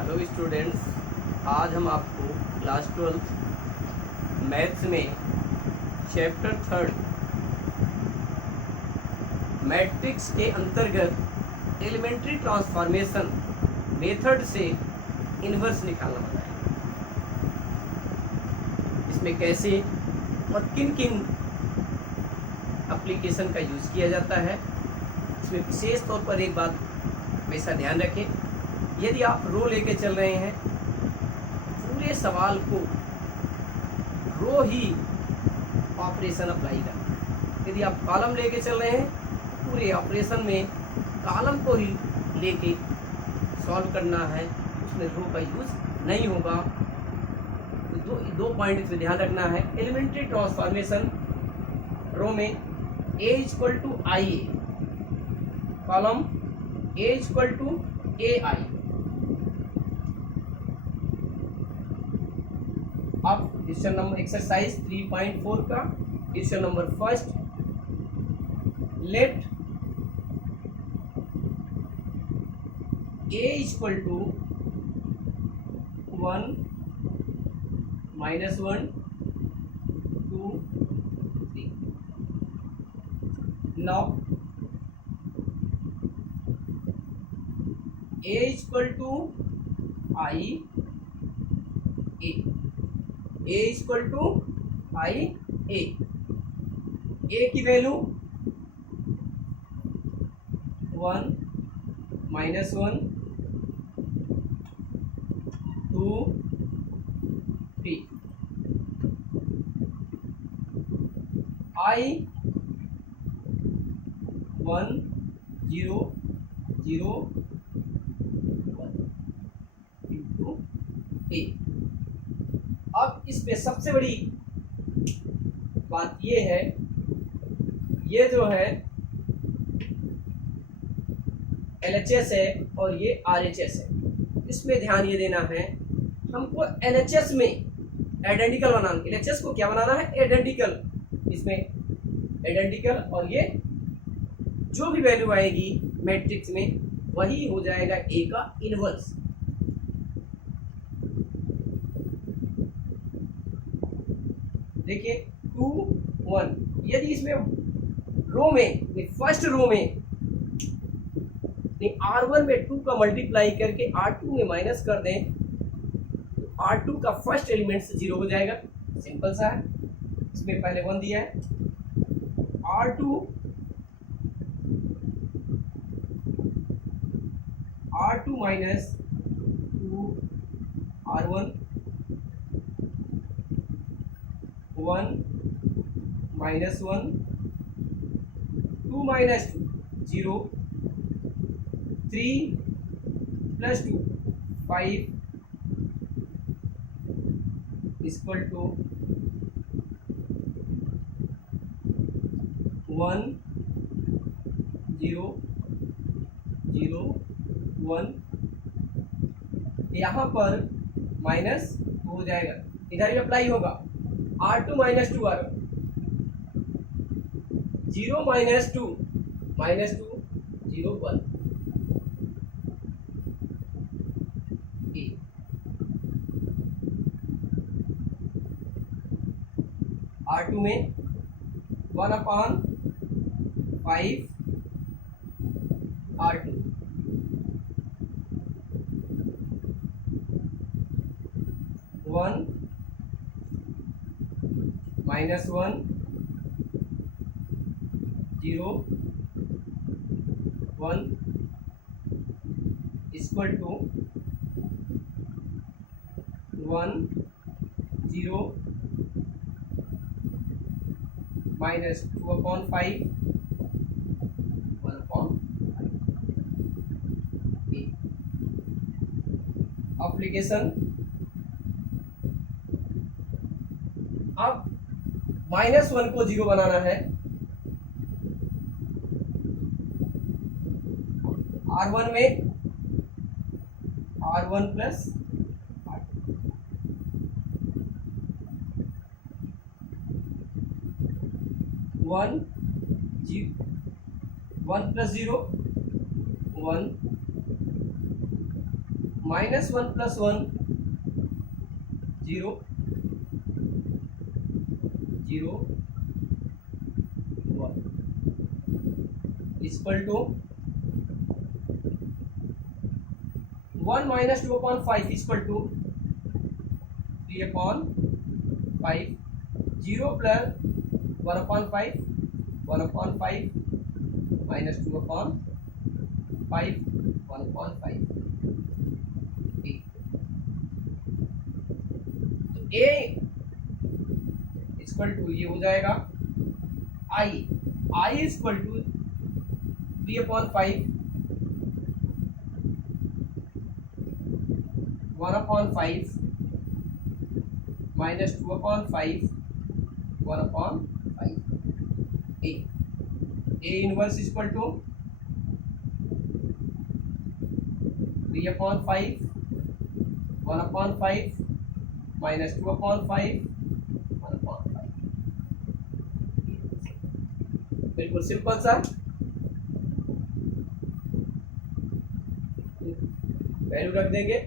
Hello students, आज हम आपको क्लास 12 मैथ्स में चैप्टर 3 मैट्रिक्स के अंतर्गत एलिमेंट्री ट्रांसफॉर्मेशन मेथड से इन्वर्स निकालना बताएं। इसमें कैसे और किन किन एप्लीकेशन का यूज़ किया जाता है, इसमें विशेष तौर पर एक बात हमेशा ध्यान रखें। यदि आप रो लेके चल रहे हैं, पूरे सवाल को रो ही ऑपरेशन अप्लाई करना है। यदि आप कॉलम लेके चल रहे हैं, पूरे ऑपरेशन में कॉलम को ही लेके सॉल्व करना है, उसमें रो का यूज़ नहीं होगा। तो दो पॉइंट इसमें ध्यान रखना है। एलिमेंट्री ट्रांसफॉर्मेशन रो में A equal to I A, column A equal to A I. अब क्वेश्चन नंबर एक्सरसाइज 3.4 का question number first, let A equal to 1 -1 2 3। Now A equal to I A equal to I A की value 1 -1 2 3। आई 1 0 0 1 into ए। अब इसमें सबसे बड़ी बात ये है, ये जो है LHS है और ये RHS है। इसमें ध्यान ये देना है, हमको LHS में आइडेंटिकल बनाना। LHS को क्या बनाना है? आइडेंटिकल। इसमें आइडेंटिकल, और ये जो भी वैल्यू आएगी मैट्रिक्स में वही हो जाएगा ए का इनवर्स। देखिए 2 1, यदि इसमें रो में फर्स्ट रो में R1 में 2 का मल्टीप्लाई करके R2 में माइनस कर दें तो R2 का फर्स्ट एलिमेंट से 0 हो जाएगा। सिंपल सा है। इसमें पहले 1 दिया है, R2 minus 2 R1 1 -1 2 -2 0 3 + 2 5 equal to 1 0 0 1। यहाँ पर माइनस हो जाएगा, इधर ही अप्लाई होगा। R2 - 2 R1 0 -2 -2 0 1 ए। R2 में 1/5 R2 1 -1 0 1 इक्वल टू 1 0 -2/5 1/5 एप्लीकेशन। अब -1 को 0 बनाना है। R1 में R1 plus 1 1 + 0 1 -1 + 1 0 0 1 equal to 1 - 2/5 equal to 3/5 0 + 1/5 1/5 - 2/5 1/5 तो a इक्वल टू ये हो जाएगा i equal to 3/5 1/5 - 2/5 1/5 a inverse equal to 3/5 1/5 - 2/5 1/5 बिल्कुल सिंपल सा वैल्यू रख देंगे।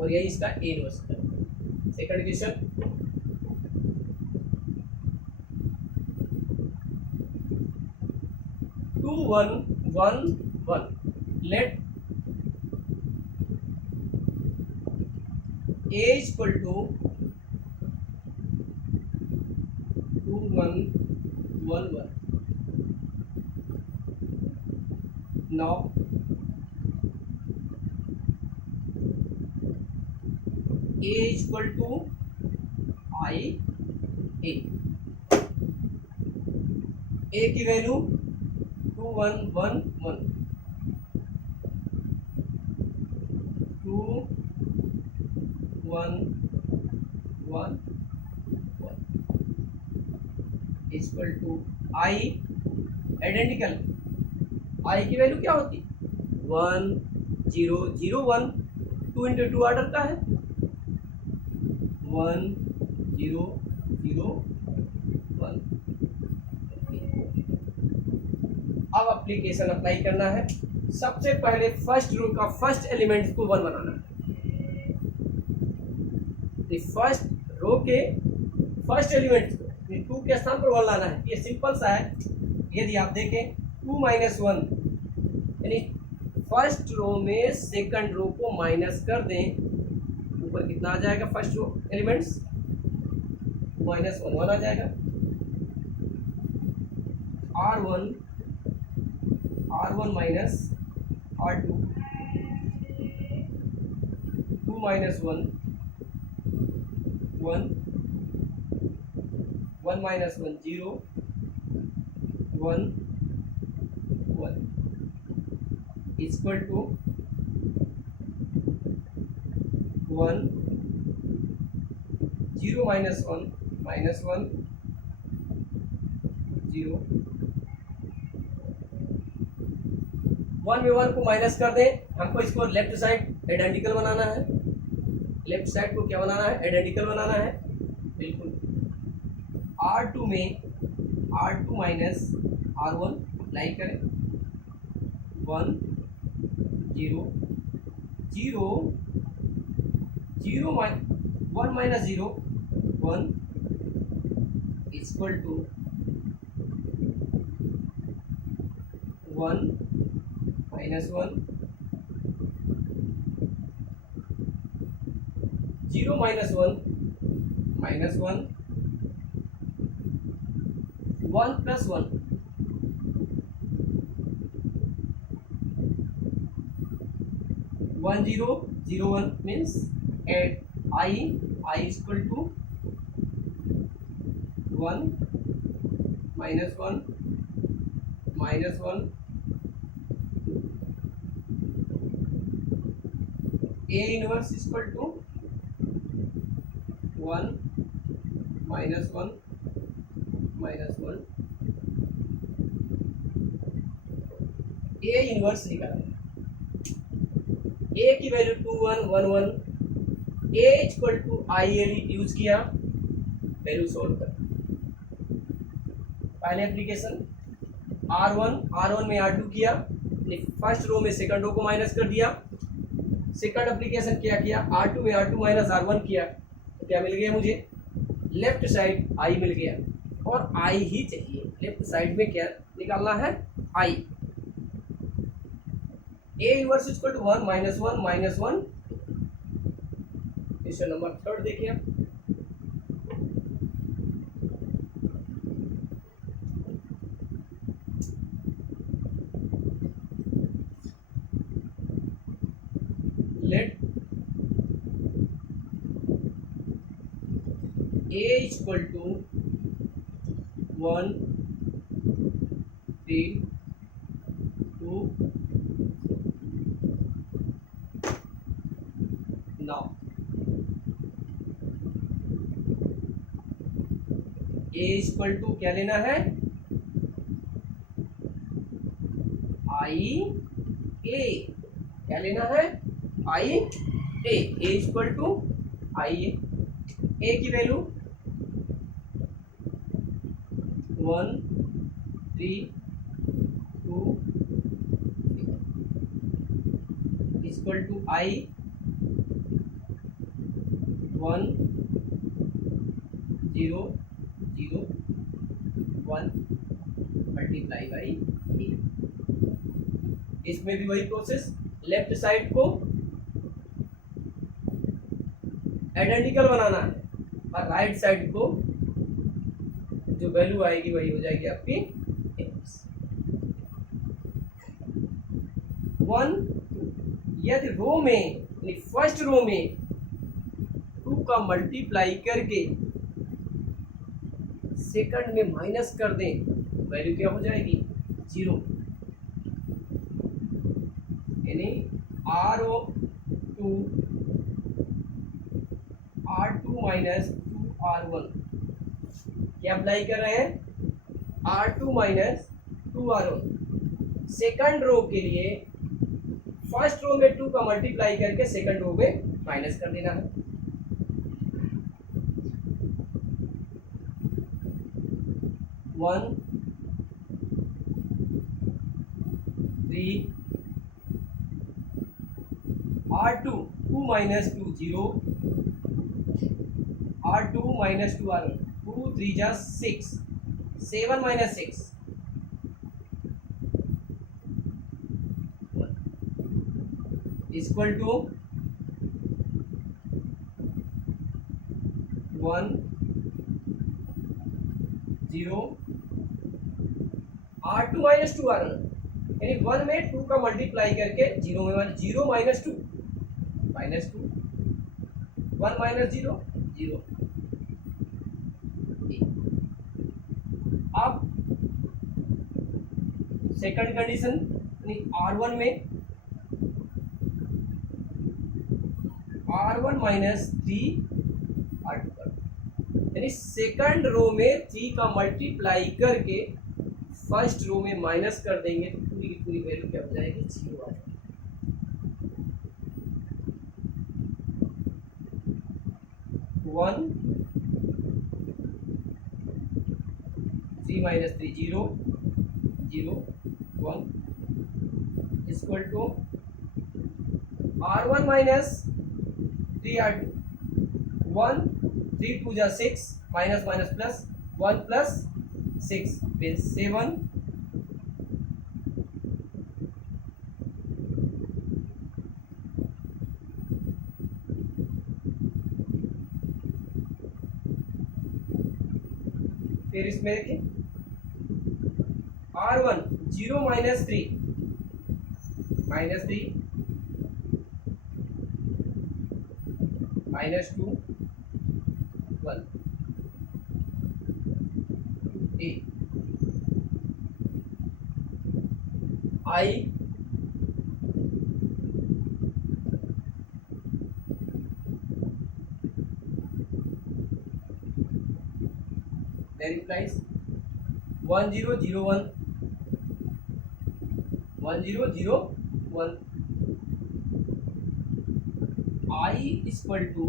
और यही इसका ए इनवर्स है। Second question, 2 1 1 1 let a equal to 2 1 1 1 now a equal to i a की value 2 1 1 1 2 1 1 1 equal to i identical i की वैल्यू क्या होती 1 0 0 1 2 × 2 ऑर्डर का है 1 0 0 1 अब एप्लीकेशन अप्लाई करना है। सबसे पहले फर्स्ट रो का फर्स्ट एलिमेंट को 1 बनाना है। फर्स्ट रो के फर्स्ट एलिमेंट को 2 के स्थान पर 1 लाना है। ये सिंपल सा है। यदि आप देखें 2 - 1 यानी फर्स्ट रो में सेकंड रो को माइनस कर दें, ऊपर कितना आ जाएगा फर्स्ट रो एलिमेंट्स -1 1 आ जाएगा। R1 minus R2 2 - 1 1 1 - 1 0 1 1 equal to 1 0 - 1 -1 0 1 में 1 को माइनस कर दें। हमको इसको लेफ्ट साइड आइडेंटिकल बनाना है। लेफ्ट साइड को क्या बनाना है आइडेंटिकल बनाना है। बिल्कुल R2 में R2 माइनस R1 लाइन करें 1 0 0 0 1 - 0 1 equal to 1 -1 0 - 1 -1 1 + 1 1 0 0 1 means add I equal to 1 -1 -1 A inverse equal to 1 -1 -1 A inverse निकाला। A की value 2 1 1 1 A equal to I use किया, वैल्यू सोल्व कर। पहले एप्लीकेशन R1 में R2 किया, फर्स्ट रो में second row को माइनस कर दिया, सेकंड एप्लीकेशन क्या किया, R2 में R2 माइनस R1 किया, तो क्या मिल गया मुझे, लेफ्ट साइड I मिल गया, और I ही चाहिए, लेफ्ट साइड में क्या निकालना है, I। A inverse equal to 1 -1 -1। Question number 3 देखिए आप, let A equal to 1 3 2। Now A equal to क्या लेना है, I A, क्या लेना है, I A। A equal to I A की value 1 3 2 equal to I 1 0 0 1 multiply by A। इसमें भी वही प्रोसेस, लेफ्ट साइड को आइडेंटिकल बनाना है और राइट साइड को जो वैल्यू आएगी वही हो जाएगी आपकी x। 1 यदि रो में फर्स्ट रो में 2 का मल्टीप्लाई करके सेकंड में माइनस कर दें, वैल्यू क्या हो जाएगी, 0। यानी R2 माइनस 2R1 क्या अप्लाई कर रहे हैं, R2 minus 2R1। Second row के लिए फर्स्ट रो में 2 का मल्टीप्लाई करके सेकंड रो में माइनस कर देना है। One 3 R2 2 minus 2 0 R2 minus 2 R1 2 3 जा 6 7 minus 6 equal to 1 0 R2 minus 2 R1 यानी 1 में 2 का मल्टीप्लाई करके 0 में 0 minus 2 1 minus 0 0। अब सेकंड कंडीशन R1 में R1 माइनस 3 R2 कर, यानी सेकंड रो में 3 का मल्टीप्लाई करके फर्स्ट रो में माइनस कर देंगे तो पूरी की पूरी वैल्यू क्या हो जाएगी, 0 आ जाएगी। 1 3 minus 3 0 0 1 equal to R1 minus 3 R2 1 3 2 जा 6 माइनस माइनस प्लस 1 प्लस 6 फिर 7 फिर इसमें देखिए R1 0 minus 3 minus 3 minus 2 1 A I that implies 1 0 0 1 1 0 0 1 I equal to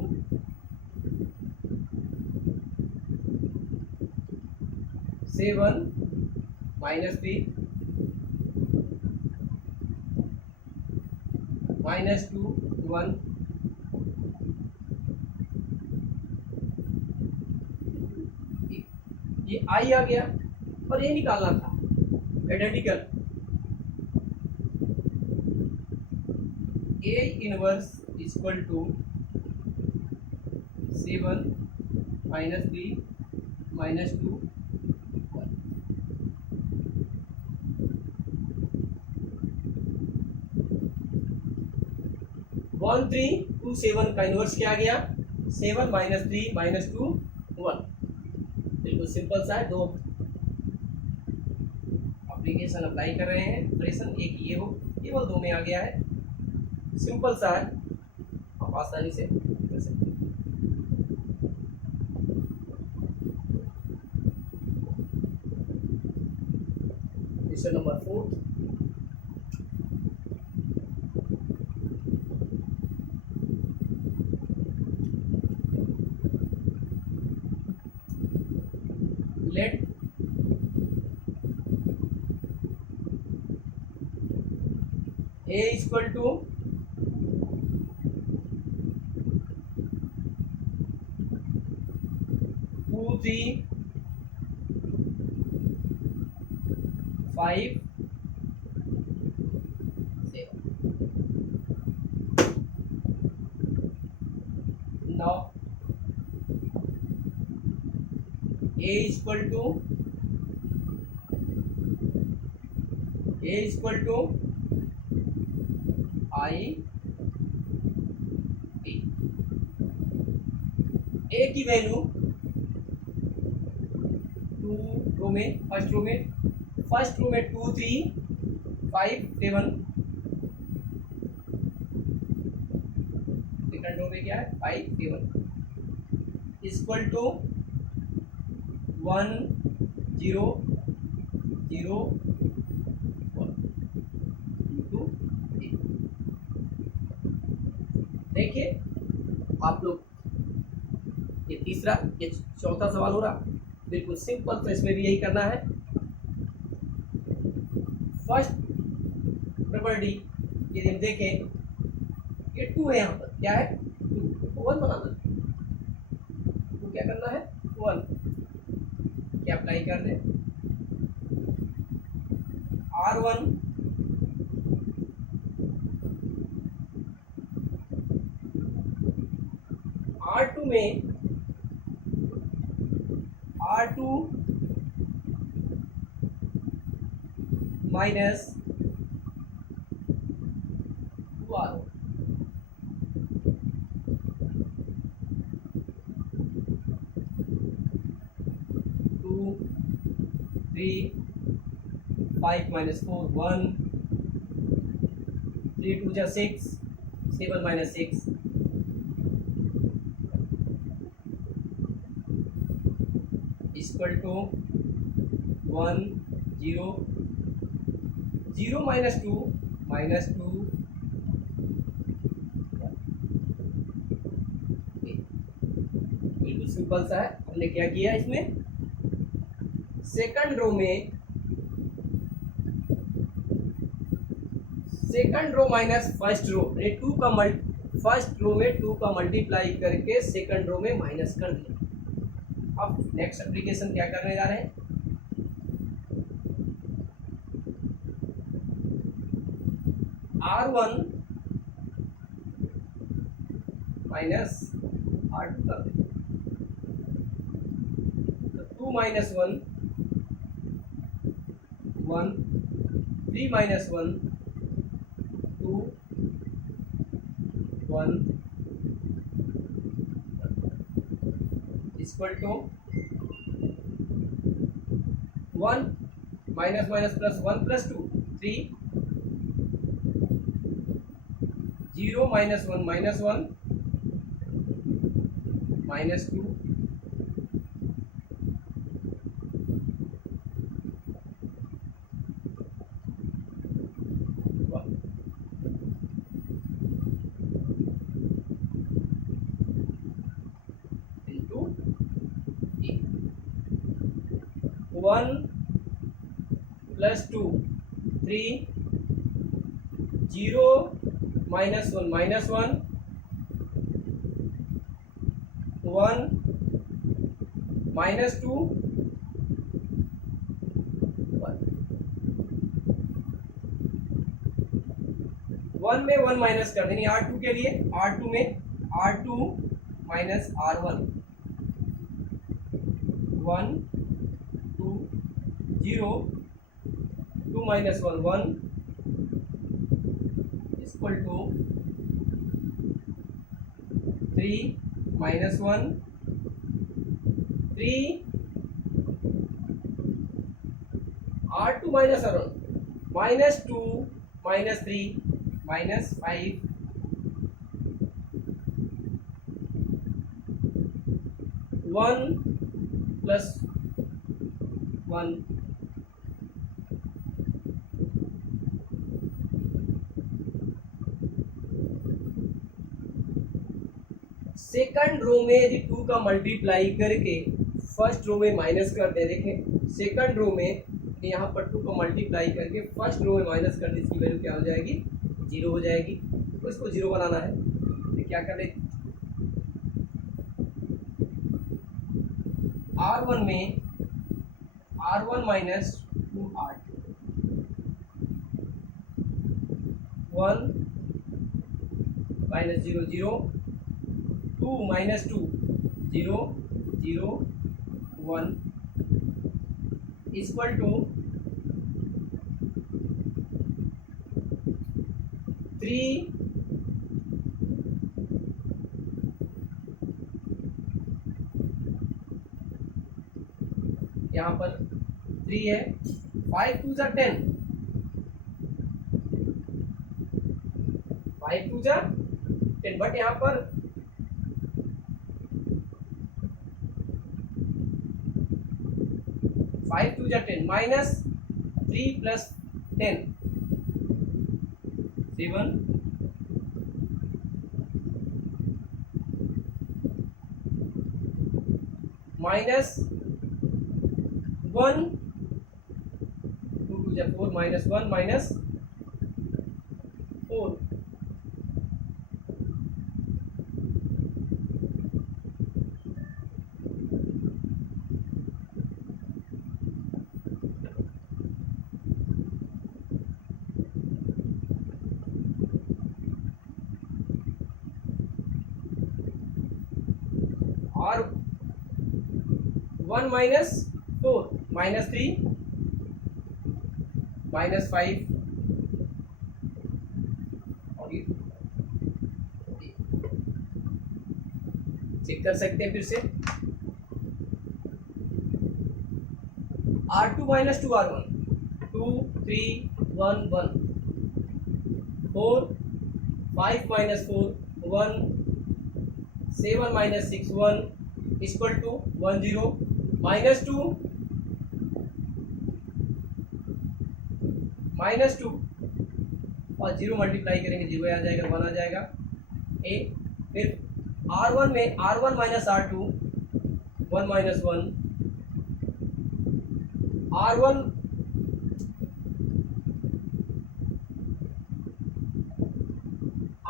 7 minus 3 -2 1 ये आई आ गया और ये निकालना था identical A inverse equal to 7 -3 -2 1 3 2 7 का इनवर्स क्या आ गया 7 -3 -2 1। बिल्कुल सिंपल सा है। दो एप्लीकेशन अप्लाई कर रहे हैं ऑपरेशन, एक ये हो केवल दो में आ गया है। सिंपल सा है, आप आसानी से कर सकते हैं। Question number 4, let A equal to 2 3 5 7। Now A equal to I T। A की वैल्यू 2 रो में, फर्स्ट रो में 2 3 5 7, सेकंड रो में क्या है 5 7 इक्वल टू 1 0 0 1 2 3। देखिए आप लोग, ये तीसरा ये चौथा सवाल हो रहा बिल्कुल सिंपल, तो इसमें भी यही करना है। फर्स्ट प्रॉपर्टी यदि हम देखें ये 2 है, यहाँ पर क्या है 2 1 बनाना, तो क्या करना है 1 क्या अप्लाई कर दें R1 R2 में R2 माइनस 2R1 2 3 5 minus 4 1 3 2 जा 6 7 minus 6 इक्वल टू 1 0 0 minus 2 बिल्कुल सिंपल सा है। हमने क्या किया इसमें second row minus first row, first row में 2 का मल्टीप्लाई करके सेकंड रो में माइनस कर दिया। अब नेक्स्ट एप्लीकेशन क्या करने जा रहे हैं, R1 माइनस R2 कर दें, तो 2 minus 1 1 3 minus 1 2 1 equal to 1 minus minus plus 1 plus 2 3 0 minus 1 minus 1 minus 2 1 into 1 plus 2 3 0 -1 -1 1 -2 1 में 1 माइनस कर देंगे R2 के लिए, R2 में R2 minus R1 1 2 0 2 minus 1 1 equal to 3 minus 1 3 R2 minus R1 -2 -3 -5 1 + 1 second row में यदि 2 का मल्टीप्लाई करके फर्स्ट रो में माइनस करते हैं, देखें सेकंड रो में यहाँ पर 2 का मल्टीप्लाई करके फर्स्ट रो में माइनस कर दे, इसकी वैल्यू क्या हो जाएगी 0 हो जाएगी। तो इसको 0 बनाना है तो क्या करें, R1 में R1 minus 2R2 1 minus 0 0 2 minus 2 0 0 1 equal to 3 यहाँ पर 3 है, 5 2 = 10 5 2 = 10 बट यहाँ पर 5 2 = 10 माइनस 3 + 10 7 माइनस 1 2 2 = 4 -1 -4 और 1 माइनस 4 -3 -5 और ये चेक कर सकते हैं फिर से R2 minus 2R1 2 3 1 1 4 5 minus 4 1 7 minus 6 1 equal to 1 0 -2 -2 और 0 मल्टीप्लाई करेंगे 0 आ जाएगा 1 आ जाएगा ए। फिर R1 में R1 minus R2 1 minus 1 R1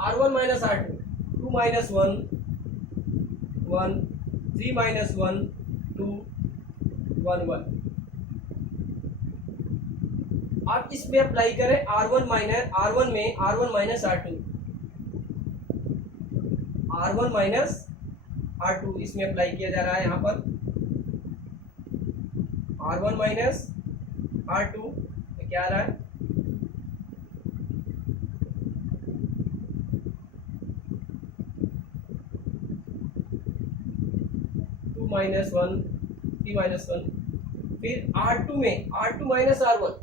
R1 minus R2 2 minus 1 1 3 minus 1 2 1 1। आप इसमें अप्लाई करें R1 में R1 minus R2 R1 minus R2 इसमें अप्लाई किया जा रहा है। यहाँ पर R1 माइनस R2 क्या आ रहा है 2 माइनस 1 3 माइनस 1। फिर R2 में R2 माइनस R1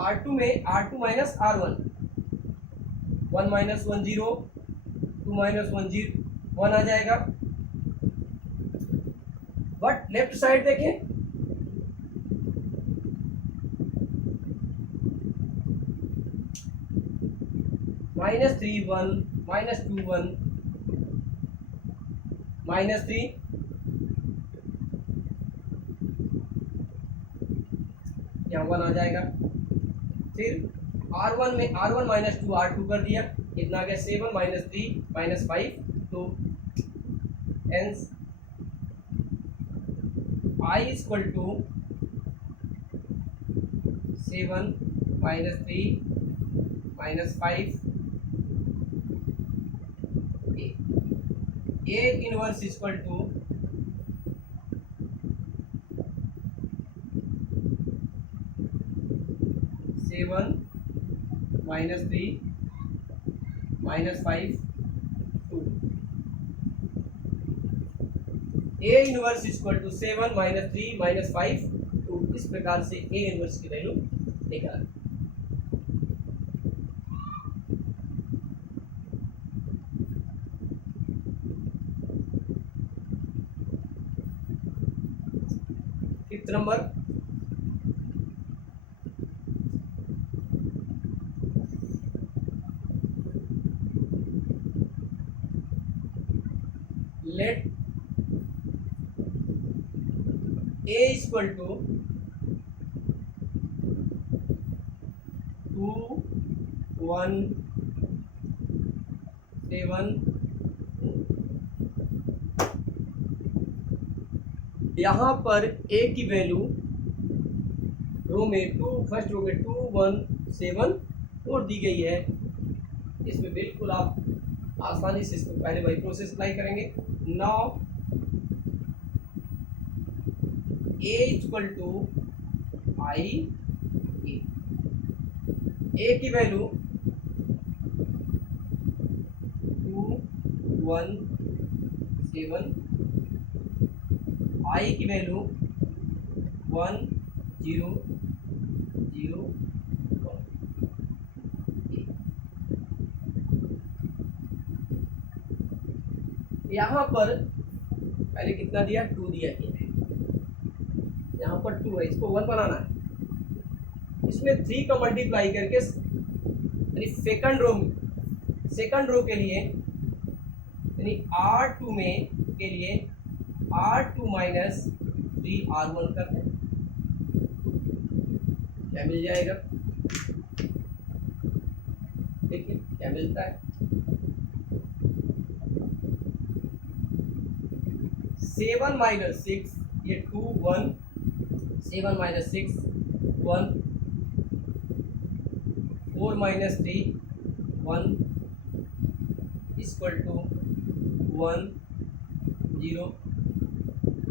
R2 में R2 minus R1 1 minus 1 0 2 minus 1 0 1 आ जाएगा। बट लेफ्ट साइड देखें -3 1 -2 1 -3 यहाँ 1 आ जाएगा। फिर R1 में R1 माइनस टू R2 कर दिया, कितना आ गया 7 minus 3 minus 5 2, hence I equal to 7 minus 3 minus 5 A inverse equal to 7 minus 3 minus 5 2, A inverse equal to 7 minus 3 minus 5 2। इस प्रकार से A इनवर्स की वैल्यू निकाल। Fifth number, let A equal to 2 1 7। यहाँ पर A की वैल्यू रो में first row में 2 1 7 और दी गई है। इसमें बिल्कुल आप आसानी से इसको पहले वही प्रोसेस अप्लाई करेंगे। Now A equal to I A की वैल्यू 2 1 7, I की वैल्यू 1 0 0 1। यहाँ पर पहले कितना दिया 2 दिया गया है, यहाँ पर 2 है, इसको 1 बनाना है। इसमें 3 का मल्टीप्लाई करके यानी सेकंड रो के लिए यानी R2 में के लिए R2 माइनस 3 R1 कर दें, क्या मिल जाएगा? देखिए क्या मिलता है, 7 माइनस 6 ये 2 1 7 माइनस 6 1 4 माइनस 3 1 इक्वल टू 1 0।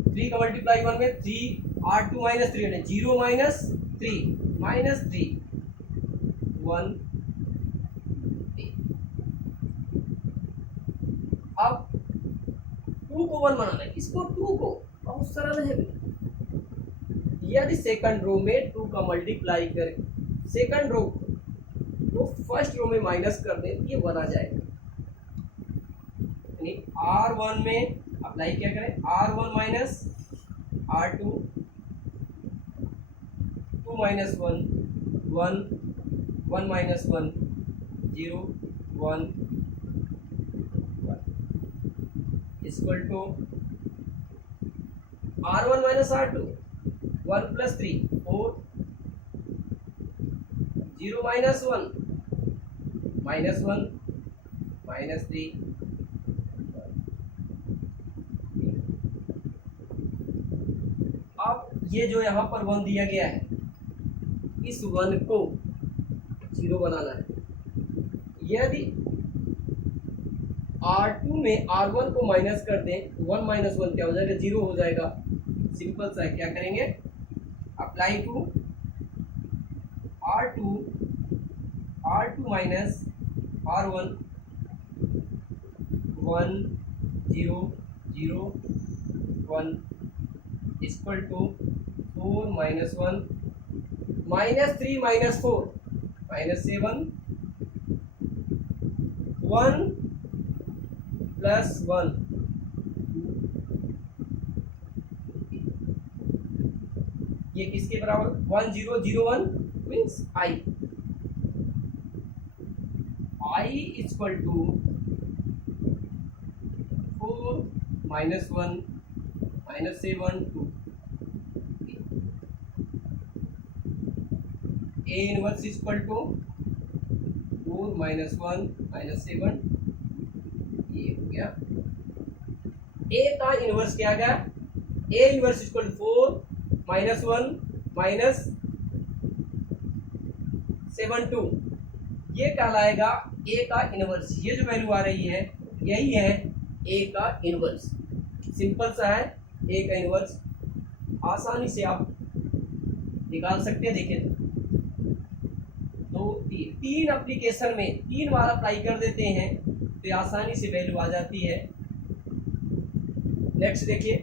3 का मल्टीप्लाई 1 में 3 R2 माइनस 3 है 0 माइनस 3 माइनस 3 1 3। अब 2 को 1 बनाना है, इसको 2 को बहुत सरल है। यदि सेकंड रो में 2 का मल्टीप्लाई कर सेकंड रो तो फर्स्ट रो में माइनस कर दें, ये 1 आ जाएगा। यानी R1 में अप्लाई क्या करें, R1 minus R2 2 minus 1 1 1 minus 1 0 1 equal to R1 minus R2 1 plus 3 4 0 minus 1 minus 1 minus 3। अब ये जो यहाँ पर 1 दिया गया है, इस 1 को 0 बनाना है। यदि R2 में R1 को माइनस कर दें, 1 माइनस 1 क्या हो जाएगा, 0 हो जाएगा। सिंपल सा है, क्या करेंगे, apply to R2 minus R1 1 0 0 1 equal to 4 minus 1 minus 3 minus 4 minus 7 1 plus 1 ये किसके बराबर 1 0 0 1 means I equal to 4 minus 1 minus 7 2। A inverse equal to 4 minus 1 minus 7, ये हो गया। ए का इनवर्स क्या गया, A inverse equal 4 minus 1 minus 7 2, ये कहलाएगा ए का इनवर्स। ये जो वैल्यू आ रही है यही है ए का इनवर्स। सिंपल सा है, ए का इनवर्स आसानी से आप निकाल सकते हैं। देखिए दो तीन एप्लीकेशन में 3 बार अप्लाई कर देते हैं तो आसानी से वैल्यू आ जाती है। नेक्स्ट देखिए,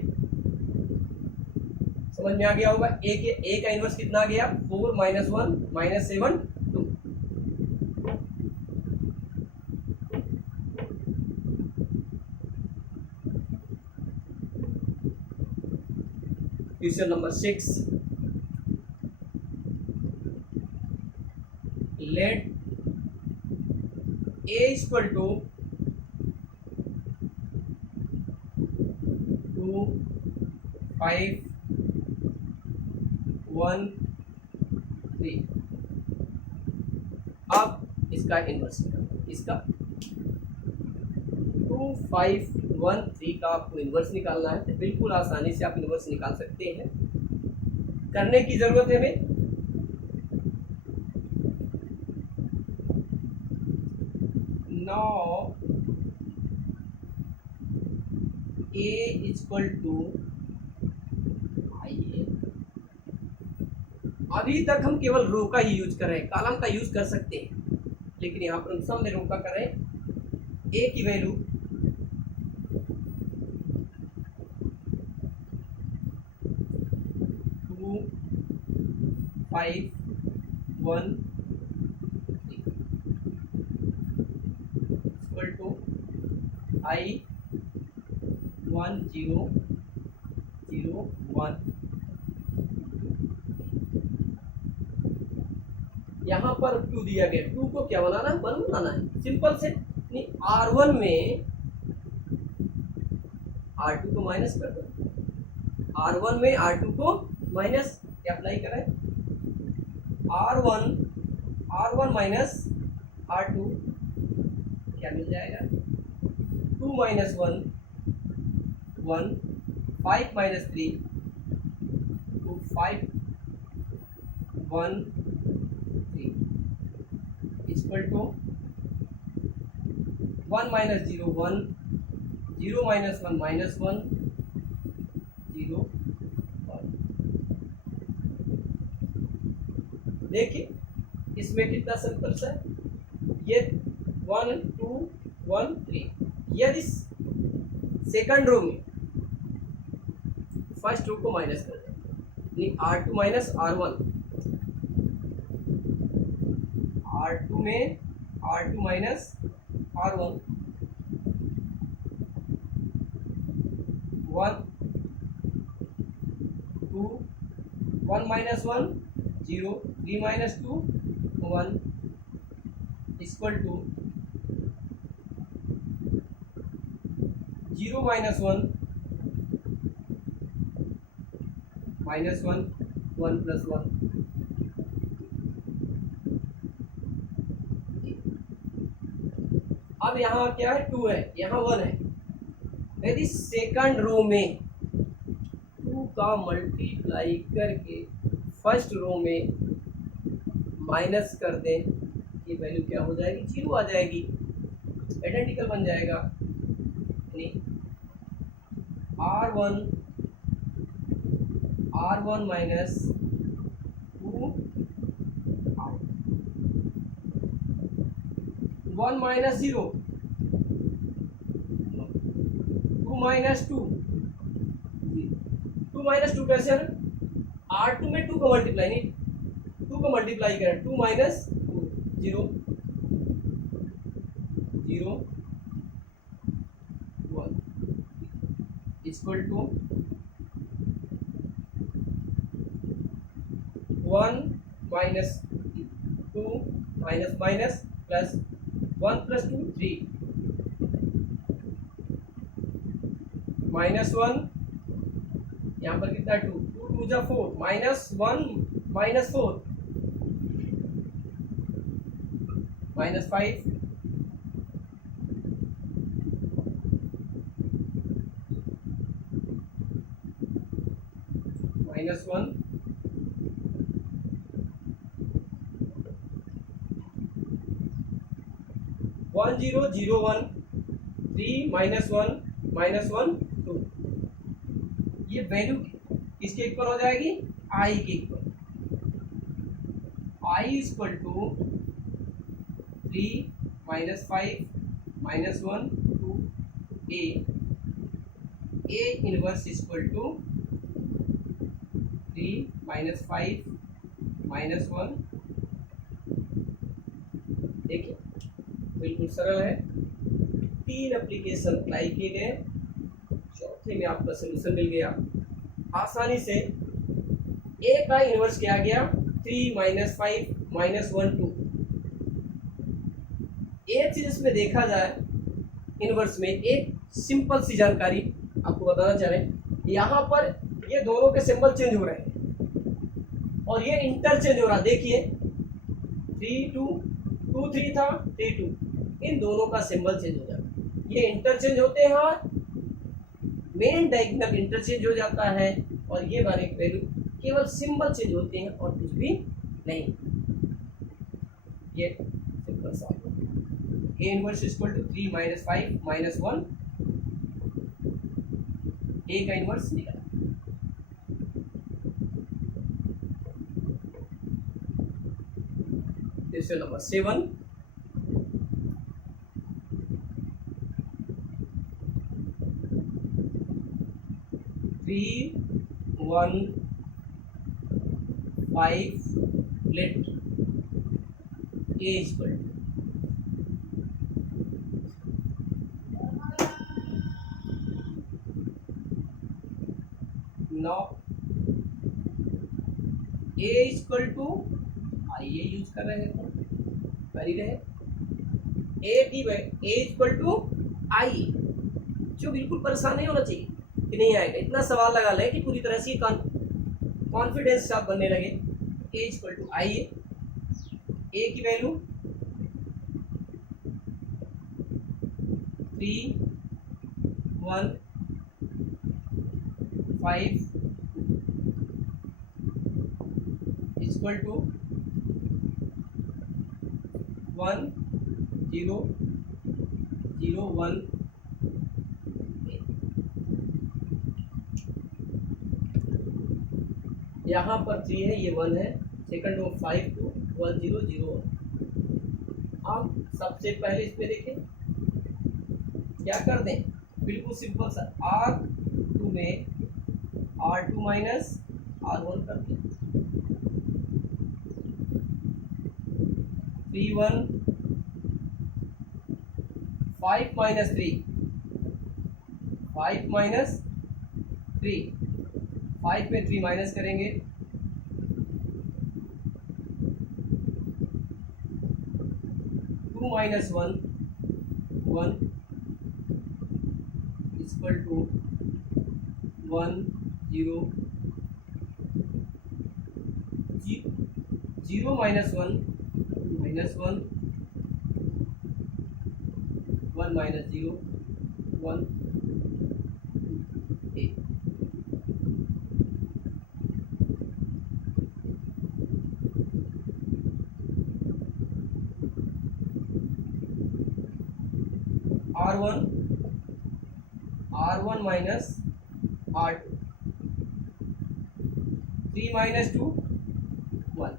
समझ में आ गया होगा। ए का इनवर्स कितना आ गया, 4 minus 1 minus 7 2। Question number 6, let A equal to 2 5 1 3। अब इसका इनवर्स निकालना, इसका 2 5 1 3 का आपको इनवर्स निकालना है। तो बिल्कुल आसानी से आप इनवर्स निकाल सकते हैं। करने की जरूरत है हमें now a इक्वल टू, आइए अभी तक हम केवल रो का ही यूज कर रहे हैं, कॉलम का यूज कर सकते हैं, लेकिन यहाँ पर हम सब में रो का कर रहे हैं। ए की वैल्यू 2 5 1 इक्वल टू आई 1 0 0 1। यहाँ पर 2 दिया गया, 2 को क्या बनाना है, 1 बनाना है। सिंपल से नहीं, R1 में R2 को माइनस कर दो, R1 में R2 को माइनस क्या अप्लाई करें, R1 माइनस R2 क्या मिल जाएगा, 2 minus 1 1 5 minus 3 2 5 1 3 equal to 1 minus 0 1 0 minus 1 minus 1 0 1। देखिए इसमें कितना सिंपल सा है, ये 1 2 1 3। यदि सेकंड रो में फर्स्ट रो को माइनस कर दें, R2 माइनस R1, R2 में R2 minus R1 1 2 1 minus 1 0 3 minus 2 1 equal to 0 minus 1 minus 1 1 plus 1। अब यहाँ क्या है, 2 है, यहाँ 1 है। यदि सेकंड रो में 2 का मल्टीप्लाई करके फर्स्ट रो में माइनस कर दें, ये वैल्यू क्या हो जाएगी, 0 आ जाएगी, आइडेंटिकल बन जाएगा। R1 minus 2 1 minus 0 2 minus 2 2 minus 2 कैसे है, R2 में 2 को मल्टीप्लाई, नहीं 2 को मल्टीप्लाई करें, 2 minus 2 0 0 1 equal to 1 minus 2 minus minus plus 1 plus 2 3 minus 1, यहाँ पर कितना 2 2 2 जा 4 माइनस 1 माइनस 4 -5 -1 1 0 0 1 3 -1 -1 2। ये वैल्यू किसके इक्वल हो जाएगी? आई के equal. I equal to 3 -5 -1 2 A inverse equal to 3 -5 -1। देखिए बिल्कुल सरल है। 3 एप्लीकेशन अप्लाई किए गए, चौथे में आपका सोल्यूशन मिल गया। आसानी से ए का इनवर्स किया गया 3 -5 -1 2। एक चीज इसमें देखा जाए इनवर्स में, एक सिंपल सी जानकारी आपको बताना चाह रहे हैं। यहाँ पर ये दोनों के सिंबल चेंज हो रहे हैं और ये इंटरचेंज हो रहा है। देखिए 3 2 2 3 था 3 2, इन दोनों का सिंबल चेंज हो जाता है। ये इंटरचेंज होते हैं और मेन डायगोनल इंटरचेंज हो जाता है और ये वाले वैल्यू केवल सिंबल चेंज होते हैं और कुछ भी नहीं। ये सिंपल सा A inverse equal to 3 -5 -1। A का इनवर्स निकला। Question number 7। Three 1 5 let a equal to now a equal to आइए यूज कर रहे हैं, कर ही रहे। ए इक्वल टू आई, जो बिल्कुल परेशान नहीं होना चाहिए कि नहीं आएगा। इतना सवाल लगा ले कि पूरी तरह से कॉन्फिडेंस आप बनने लगे। ए इक्वल टू आई, ए की वैल्यू 3 1 5 इक्वल टू 1 0 0 1। यहाँ पर 3 है, ये 1 है। सेकंड वो 5 2 1 0 0 1। अब सबसे पहले इसमें देखें क्या कर दें, बिल्कुल सिंपल सा R2 में R2 माइनस R1 कर दें। 3 1 5 माइनस 3 5 माइनस 3, 5 में 3 माइनस करेंगे 2 minus 1 1 equal to 1 0 0 minus 1 minus 1 1 minus 0 1 8। R1 minus R2, 3 minus 2 1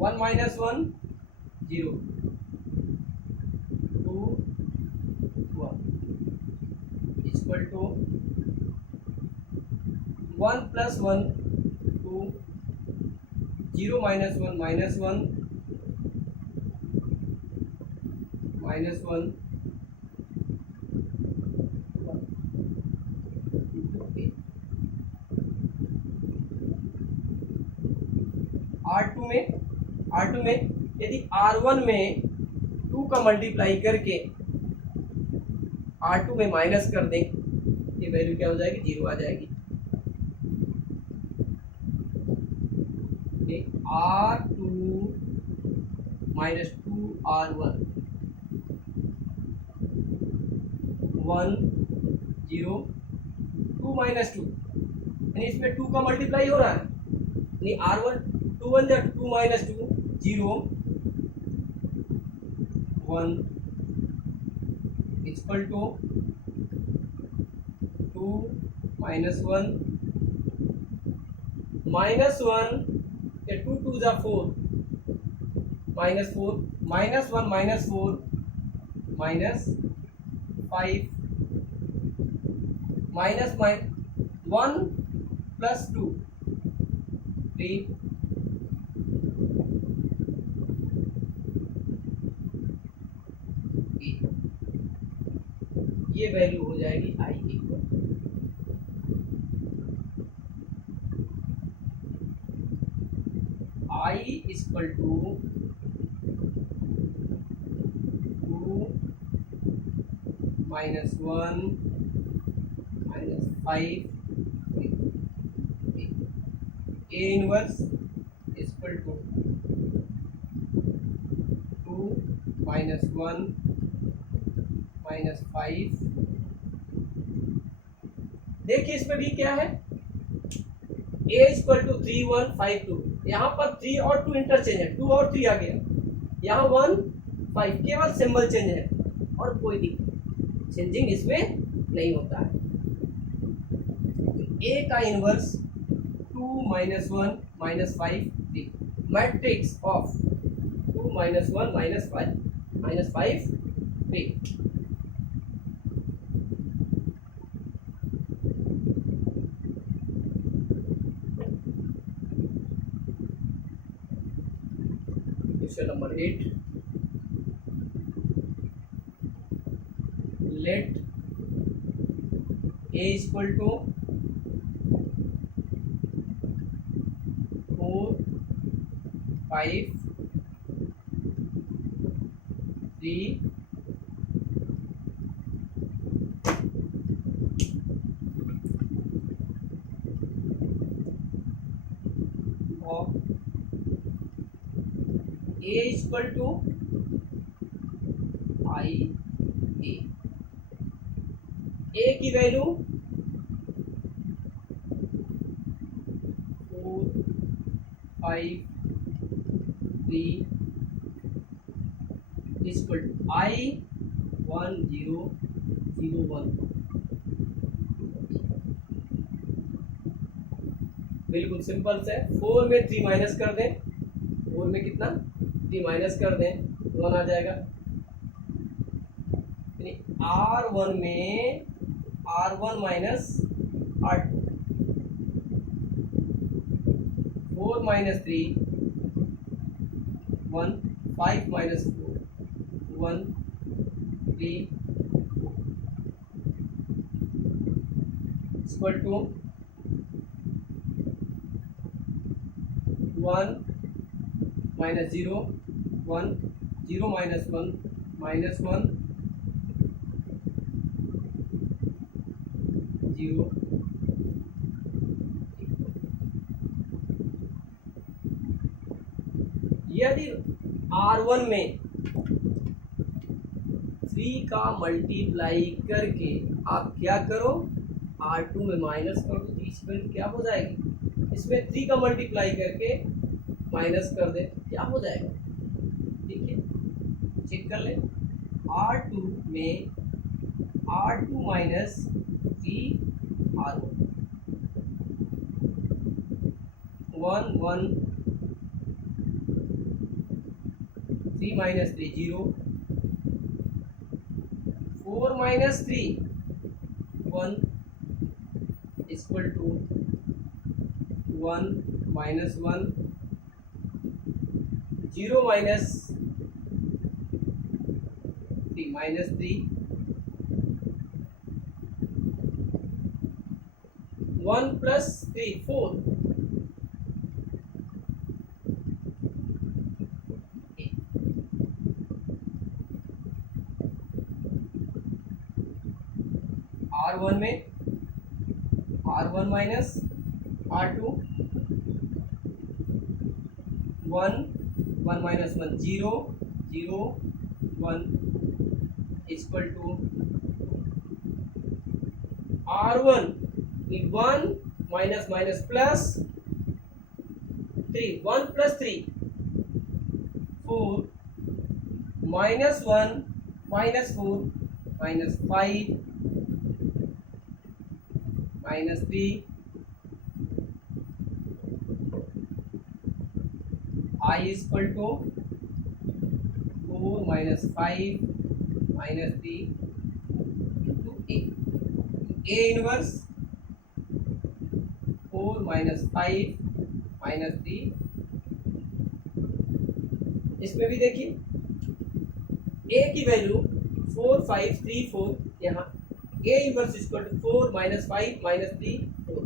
1 minus 1 0 2 1 equal to 1 plus 1 2 0 minus 1 minus 1 minus 1 R2 में यदि R1 में 2 का मल्टीप्लाई करके R2 में माइनस कर दें, ये वैल्यू क्या हो जाएगी, 0 आ जाएगी। R2 माइनस 2 R1 1 0 2 माइनस 2, यानी इसमें 2 का मल्टीप्लाई हो रहा है, यानी R1 2 1 जा 2 minus 2 0 1 equal to 2 minus 1 minus 1 या 2 2 जा 4 minus 4 minus 1 minus 4 minus 5 minus 1 plus 2 3 ये वैल्यू हो जाएगी I equal I equal to 2 minus 1 minus 5 A inverse equal to 2 minus 1 minus 5। देखिए इसमें भी क्या है, a इक्वल टू 3 1 5 2, यहाँ पर 3 और 2 इंटरचेंज है, 2 और 3 आ गया, यहाँ 1 5 केवल सिंबल चेंज है और कोई भी चेंजिंग इसमें नहीं होता है। a का inverse 2 minus 1 minus 5 3, matrix of 2 minus 1 minus 5 3। Question number 8, let a equal to 4 5 3 और a equal to I A की वैल्यू 4 5 3 इक्वल टू आई 1 0 0 1। बिल्कुल सिंपल से 4 में 3 माइनस कर दें, 4 में कितना 3 माइनस कर दें 1 आ जाएगा, R1 में R1 minus R2 4 minus 3 1 5 minus 4 1 3 equal to 1 minus 0 1 0 minus 1 minus 1 0। यदि R1 में 3 का मल्टीप्लाई करके आप क्या करो, R2 में माइनस कर दो, इसकी वैल्यू क्या हो जाएगी, इसमें 3 का मल्टीप्लाई करके माइनस कर दे, क्या हो जाएगा, देखिए चेक कर ले, R2 में R2 minus 3 R1 1 1 3 minus 3 0 4 minus 3 1 equal to 1 minus 1 0 minus 3 minus 3 1 plus 3 4 R1 में R1 minus R2 1 1 minus 1 0 0 1 equal to R1 1 minus minus plus 3 1 plus 3 4 minus 1 minus 4 minus 5 minus 3 I equal to 4 minus 5 minus 3 into A inverse 4 minus 5 minus 3। इसमें भी देखिए ए की value 4 5 3 4, यहाँ A inverse equal to 4 minus 5 minus 3 4।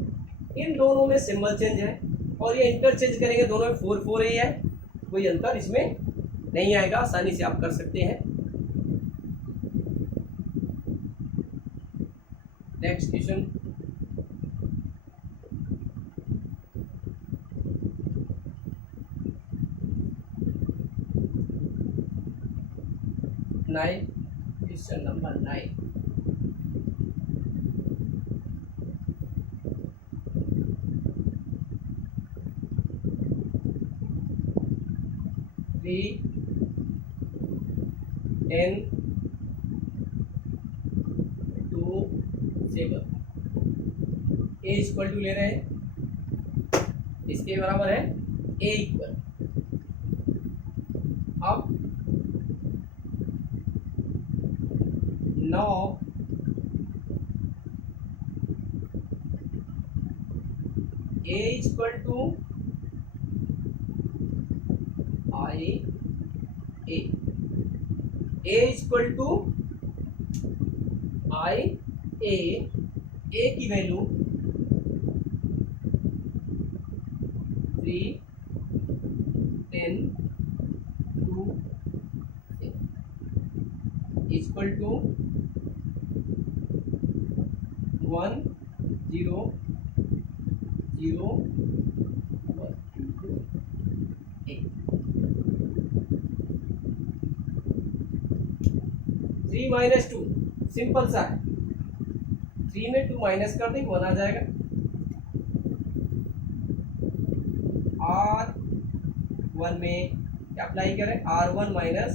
इन दोनों में symbol change है और ये इंटरचेंज करेंगे, दोनों में 4 4 ही है, कोई अंतर इसमें नहीं आएगा, आसानी से आप कर सकते हैं। Next question, question number 9। Three 10 2 7 A equal to ले रहे हैं, इसके बराबर है ए इक्वल। अब 9 A equal to I A equal to I A की value 3 10 2 equal to 1 0 0 1 3 minus 2 simple सा है, 3 में 2 माइनस कर देंगे 1 आ जाएगा। R1 में क्या अप्लाई करें, R1 माइनस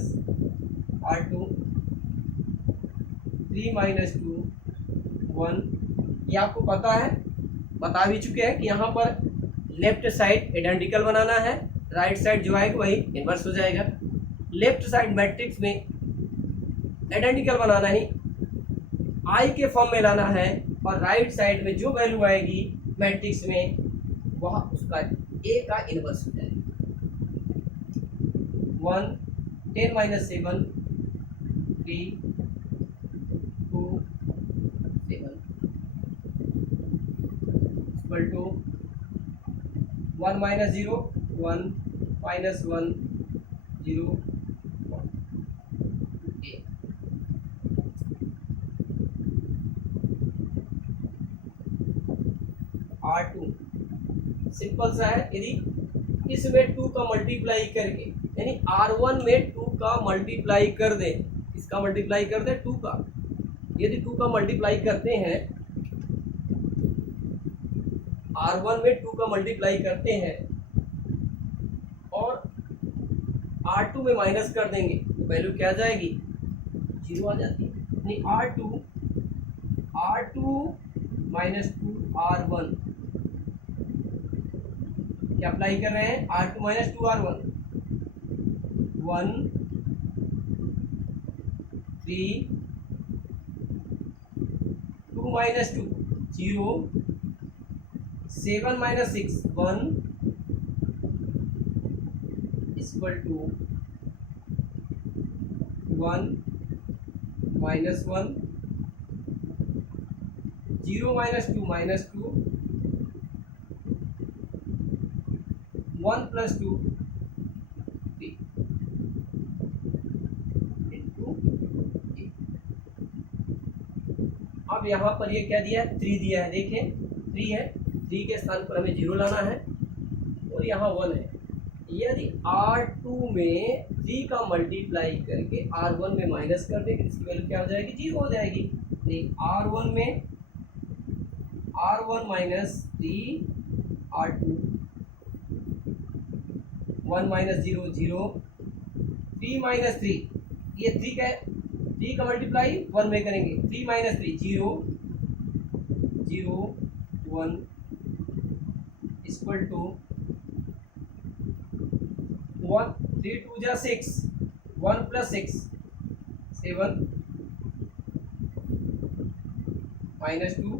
R2, 3 माइनस 2 1। ये आपको पता है, बता भी चुके हैं कि यहाँ पर लेफ्ट साइड आइडेंटिकल बनाना है, राइट साइड जो आएगा वही इन्वर्स हो जाएगा। लेफ्ट साइड मैट्रिक्स में आइडेंटिकल बनाना ही आई के फॉर्म में लाना है, और राइट साइड में जो वैल्यू आएगी मैट्रिक्स में वह उसका ए का इन्वर्स हो जाएगा। 1 10 minus 7 3 2 7 equal to 1 minus 0 1 minus 1 0 R2 simple सा है, यदि इसमें 2 का मल्टीप्लाई करके, यानी R1 में 2 का मल्टीप्लाई कर दे, इसका मल्टीप्लाई कर दे 2 का, यदि 2 का मल्टीप्लाई करते हैं, R1 में 2 का मल्टीप्लाई करते हैं और R2 में माइनस कर देंगे तो वैल्यू क्या आ जाएगी, 0 आ जाती है। यानी R2 माइनस 2 R1 क्या अप्लाई कर रहे हैं, R2 minus 2 R1 1 3 2 minus 2 0 7 minus 6 1 equal to 1 minus 1 0 minus 2 minus 2 1 plus 2 3 into. अब यहाँ पर ये क्या दिया है, 3 दिया है, देखें 3 है, 3 के स्थान पर हमें 0 लाना है और यहाँ 1 है, यदि R2 में 3 का मल्टीप्लाई करके R1 में माइनस कर देंगे, इसकी वैल्यू क्या हो जाएगी? 0 हो जाएगी। R1 में R1 minus 3 R2, 1 minus 0 0, 3 minus 3, ये 3 का मल्टीप्लाई 1 में करेंगे, 3 माइनस 3 0 0 1 इक्वल टू 1 3 2 जा 6, 1 प्लस 6 7 माइनस 2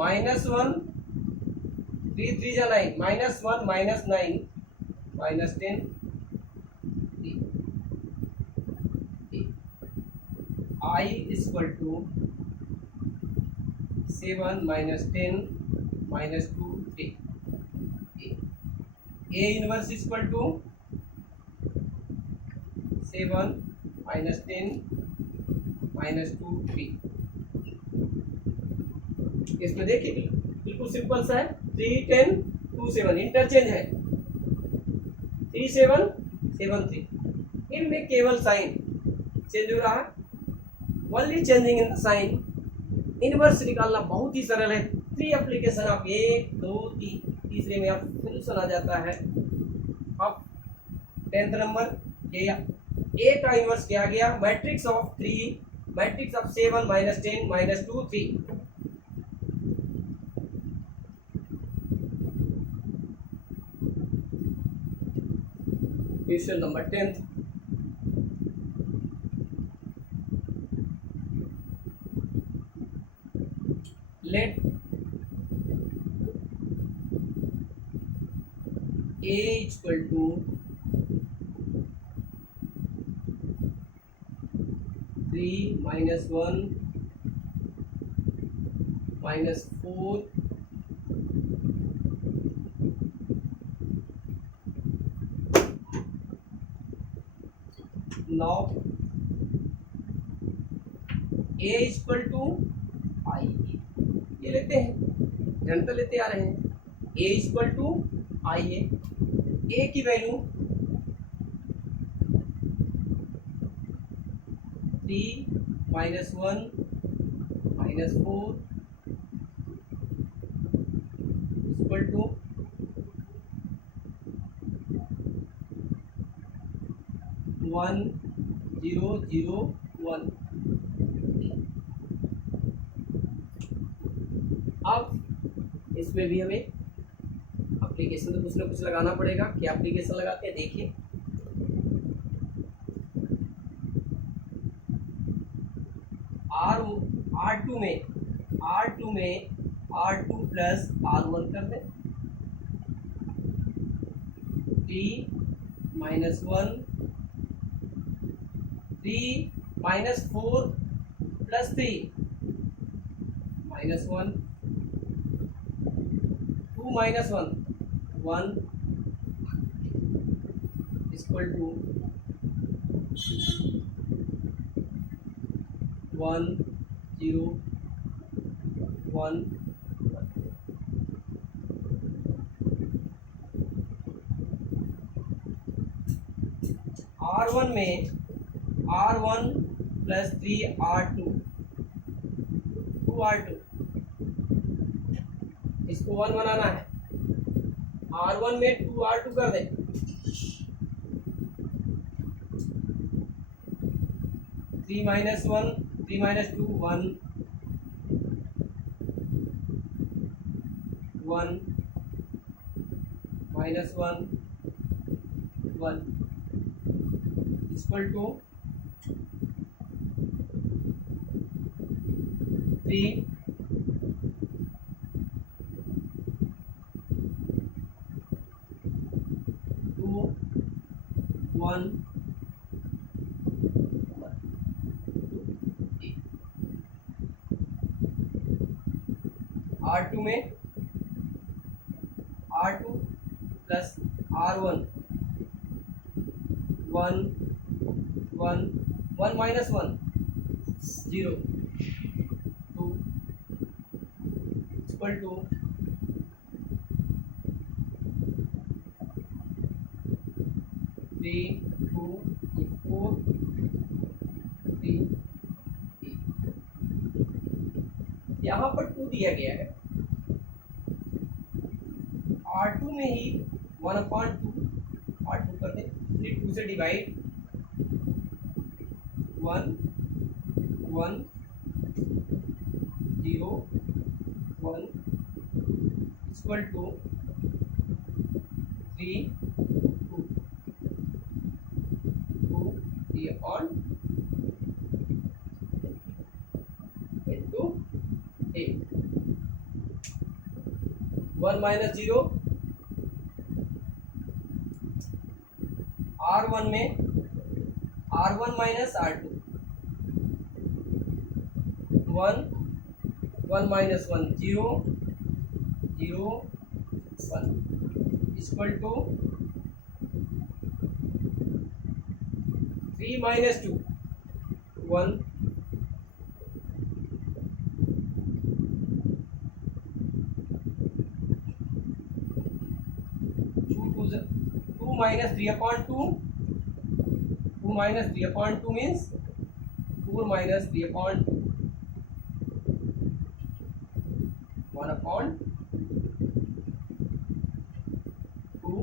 माइनस 1 3 3 जा 9 minus 1 minus 9 minus 10 I equal to 7 minus 10 minus 2 3। A inverse equal to 7 minus 10 minus 2 3। इसमें देखिए बिल्कुल सिंपल सा है, 3 10 2 7 इंटरचेंज है, 3 7 7 3। इनमें केवल साइन चेंज हो रहा है, only changing in the sign. Inverse निकालना बहुत ही सरल है। 3 एप्लीकेशन आप 1 2 3 तीसरे में आप सोल्यूशन आ जाता है। अब 10th नंबर ये A का इनवर्स किया गया, matrix of 3 matrix of 7 minus 10 minus 2 3। Question number 10th, let A equal to 3 minus 1 minus 4 now A equal to I, ये लेते हैं, जनता लेते आ रहे हैं। A equal to I A, A की value 3 minus 1 minus 4 equal to 1 0 0 1। अब इसमें भी हमें एप्लीकेशन तो कुछ ना कुछ लगाना पड़ेगा। क्या एप्लीकेशन लगाते हैं देखिए, R2 में R2 प्लस R1 कर दें, 3 minus 1 3 minus 4 plus 3 minus 1 2 minus 1 1 equal to 1 0 1। R1 में R1 प्लस 3 R2 2 R2, इसको 1 बनाना है। R1 में 2 R2 कर दें, 3 minus 1 3 minus 2 1 1 minus 1 1 equal to 3 2 1 R2 में R2 plus R1 1 1 1 minus 1 0 2 equal to 3 2 4 3 3। यहाँ पर 2 दिया गया है, R2 में ही 1/2 R2 कर दें, 2 से divide 1 1 0 1 equal to 3 2 2 3/8 1 minus 0 R1 में R1 minus R2 1 1 minus 1 0 0 1 equal to 3 minus 2 1 2 minus 3/2 2 minus 3/2 means 4 minus 3/2 1/2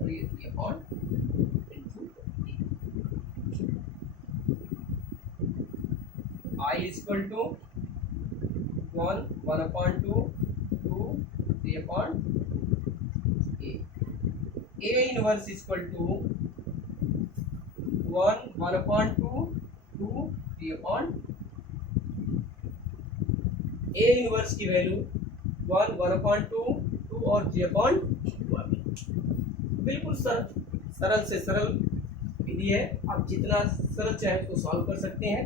और ये 3/2 I is equal to 1 1/2 2 3/2 A inverse is equal to 1 1/2 2 3/2 A inverse की वैल्यू 1 1/2 2 और 3/2 बिल्कुल सरल से सरल विधि है। आप जितना सरल चाहे उसको सॉल्व कर सकते हैं।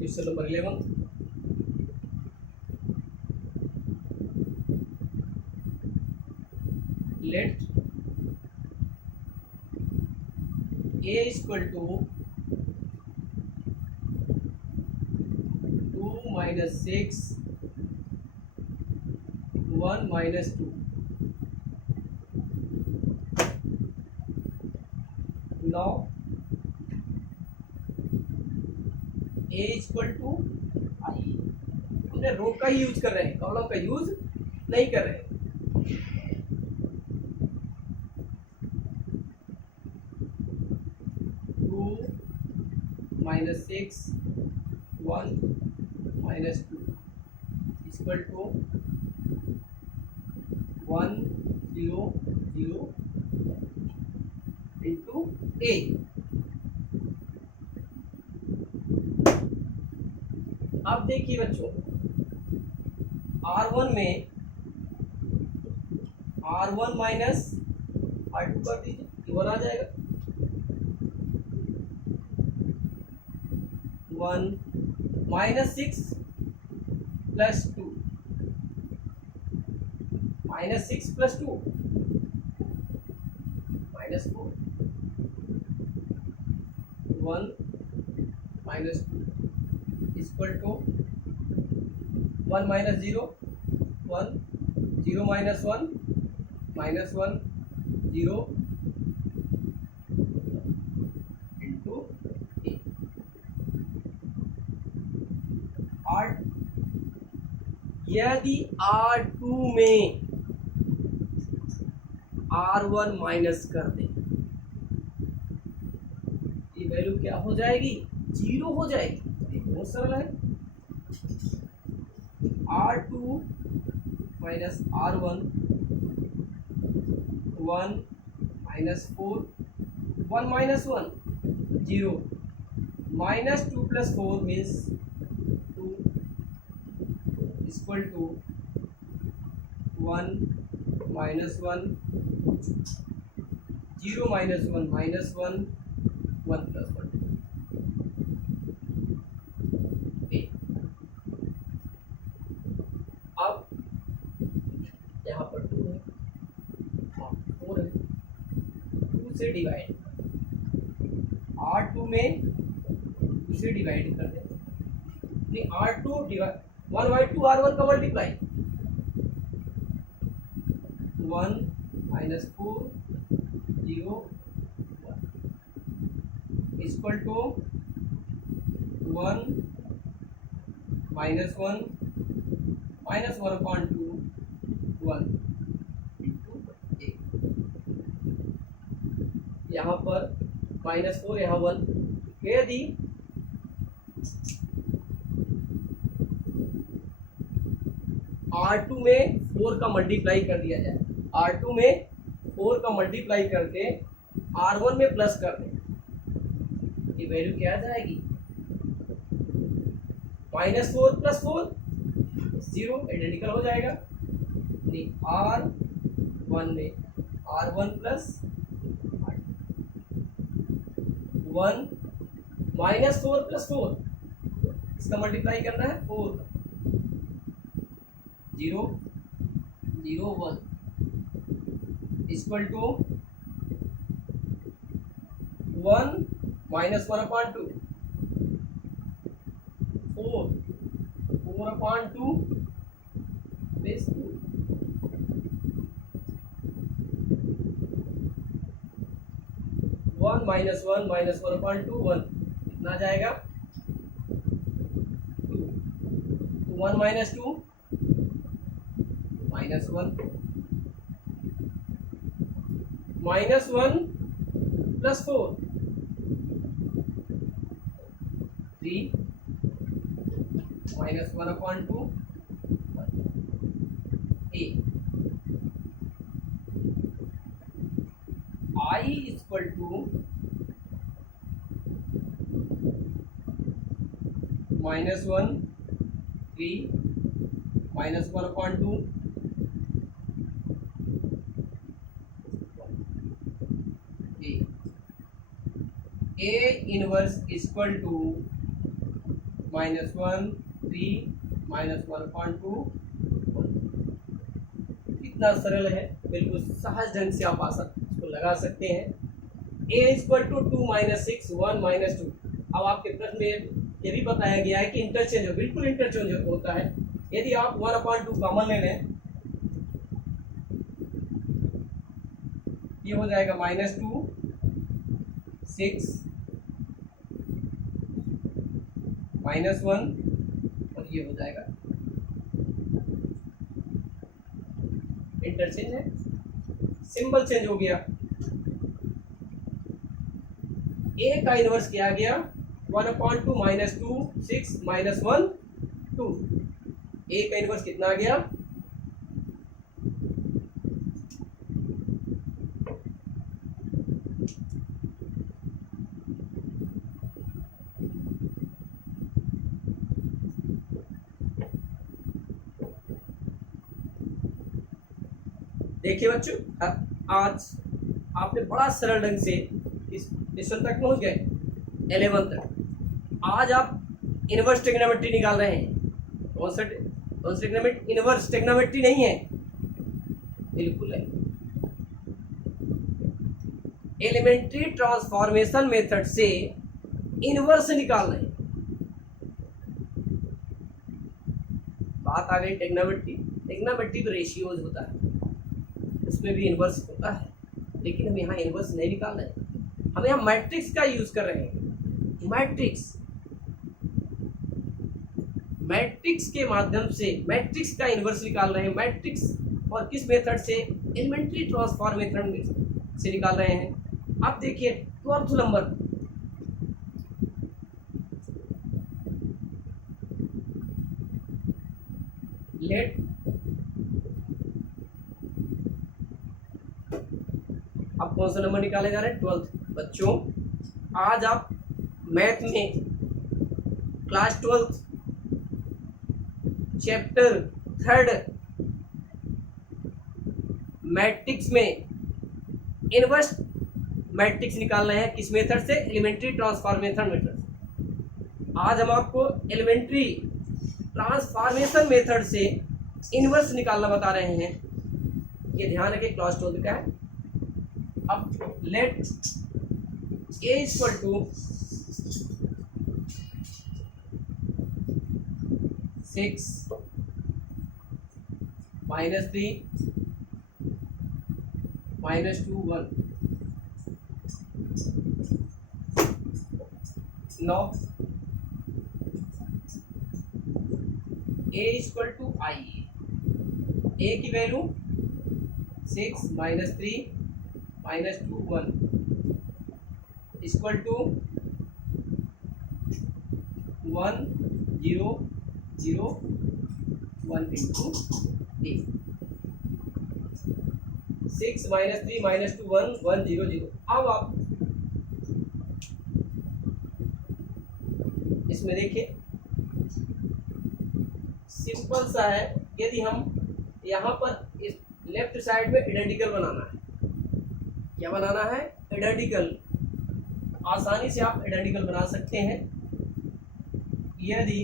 Question number 11 let A is equal to 2 minus 6 1 minus 2 now A is equal to I। हमने रो का ही यूज कर रहे हैं, कॉलम का यूज नहीं कर रहे हैं। minus 6 1 minus 2 equal to 1 0 0 into A। अब देखिए बच्चों, R1 में R1 माइनस R2 कर दीजिए, इवन आ जाएगा 1 minus 6 plus 2 minus 6 plus 2 minus 4 1 minus 2 equal to 1 minus 0 1 0 minus 1 minus 1 0 into R। यदि R2 में R1 माइनस कर दे, ये वैल्यू क्या हो जाएगी? 0 हो जाएगी। बहुत सरल है। R2 minus R1 1 minus 4 1 minus 1 0 minus 2 plus 4 means 2 equal to 1 minus 1 0 minus 1 minus 1 1 plus 1। अब यहाँ पर 2 है, 4 है, 2 से डिवाइड R2 में उसे डिवाइड कर दें, R2 डिवाइड 1/2 R1 का multiply 1 -4 0 1 equal to 1 -1 -1/2 1 into a। यहाँ पर -4 यहाँ 1। यदि R2 में 4 का मल्टीप्लाई कर दिया जाए, R2 में 4 का मल्टीप्लाई करके R1 में प्लस कर दें, ये वैल्यू क्या आ जाएगी? -4 + 4 0, आइडेंटिकल हो जाएगा। नहीं, R1 में R1 + 1 -4 + 4, इसका मल्टीप्लाई करना है 4 का, 0 0 1 इक्वल टू 1 -1/2 4 4/2 बेस 2 1 -1 -1/2 1 कितना जाएगा? 1 -2 -1 -1 + 4 3 -1/2 a। I equal to -1 3 -1/2 A inverse equal to -1 3 -1/2। कितना सरल है, बिल्कुल सहज ढंग से आप इसको लगा सकते हैं। A equal to 2 - 6 1 -2। अब आपके प्रश्न में ये भी बताया गया है कि इंटरचेंज हो, बिल्कुल इंटरचेंज होता है। यदि आप 1/2 कॉमन ले लें, ये हो जाएगा -2 6 -1 और ये हो जाएगा इंटरचेंज है, सिंबल चेंज हो गया। A का इनवर्स किया गया 1/2 -2 6 -1 2। A का इनवर्स कितना आ गया? देखिए बच्चों, आज आपने बड़ा सरल ढंग से इस क्वेश्चन तक पहुंच गए, 11 तक। आज आप इनवर्स ट्रिग्नोमेट्री निकाल रहे हैं। कौन सा ट्रिग्नोमेट्री? इनवर्स ट्रिग्नोमेट्री नहीं है, बिल्कुल है। एलिमेंट्री ट्रांसफॉर्मेशन मेथड से इनवर्स निकाल रहे हैं। बात आ गई ट्रिग्नोमेट्री। ट्रिग्नोमेट्री तो रेशियोज होता है, उसमें भी इनवर्स होता है, लेकिन हम यहाँ इनवर्स नहीं निकाल रहे हैं, हम यहाँ मैट्रिक्स का यूज कर रहे हैं। मैट्रिक्स के माध्यम से मैट्रिक्स का इनवर्स निकाल रहे हैं। मैट्रिक्स और किस मेथड से? एलिमेंट्री ट्रांसफॉर्म मेथड से निकाल रहे हैं। अब देखिए 12th नंबर, लेट अब कौन सा नंबर निकाले जा रहे हैं? 12th। बच्चों, आज आप मैथ में क्लास 12th चैप्टर 3 मैट्रिक्स में इनवर्स मैट्रिक्स निकालना है। किस मेथड से? एलिमेंट्री ट्रांसफॉर्मेशन मेथड से। आज हम आपको एलिमेंट्री ट्रांसफॉर्मेशन मेथड से इनवर्स निकालना बता रहे हैं। ये ध्यान रखें, क्लास 12 का है। अब let A equal to 6 -3 -2 1। now a equal to I, A की value 6 -3 -2 1 equal to 1 0 0 1 into A. 6 -3 -2 1 1 0 0। अब आप इसमें देखिए सिंपल सा है। यदि हम यहाँ पर इस लेफ्ट साइड में आइडेंटिकल बनाना है, क्या बनाना है? आइडेंटिकल। आसानी से आप आइडेंटिकल बना सकते हैं। यदि